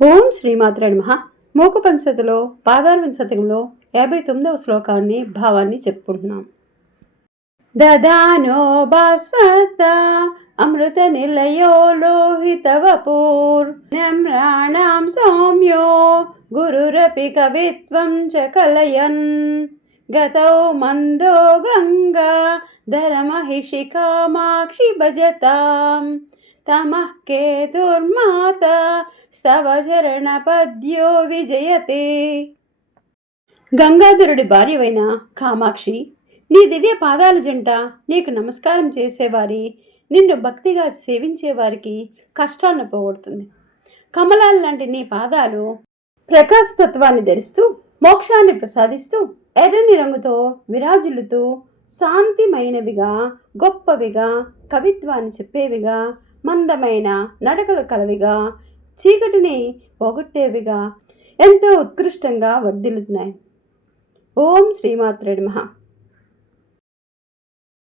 ఓం శ్రీమాత్ర నమ. మూకపంచతిలో పంచతిలో శతకంలో యాభై తొమ్మిదవ శ్లోకాన్ని భావాన్ని చెప్పుకుంటున్నాం. దదానో బాస్మత అమృత నిలయో లోహితవపూర్ నమ్రాణాం సౌమ్యో గురురపి కవిత్వం చ కలయన్ గతౌ మందో గంగా ధరమహిషి కామాక్షి భజతాం తమః కేతుర్మాత స్తవ పద్యో విజయతే గంగాధరుడి భార్యవైన కామాక్షి నీ దివ్య పాదాల జంట నీకు నమస్కారం చేసేవారి నిన్ను భక్తిగా సేవించేవారికి కష్టాలను పోగొడుతుంది. కమలాల లాంటి నీ పాదాలు ప్రకాశతత్వాన్ని ధరిస్తూ మోక్షాన్ని ప్రసాదిస్తూ ఎర్రని రంగుతో విరాజిల్లుతూ శాంతిమైనవిగా గొప్పవిగా కవిత్వాన్ని చెప్పేవిగా మందమైన నడకలు కలవిగా చీకటిని పోగొట్టేవిగా ఎంతో ఉత్కృష్టంగా వర్ధిల్లుతున్నాయి. ఓం శ్రీమాత్రుడి మహా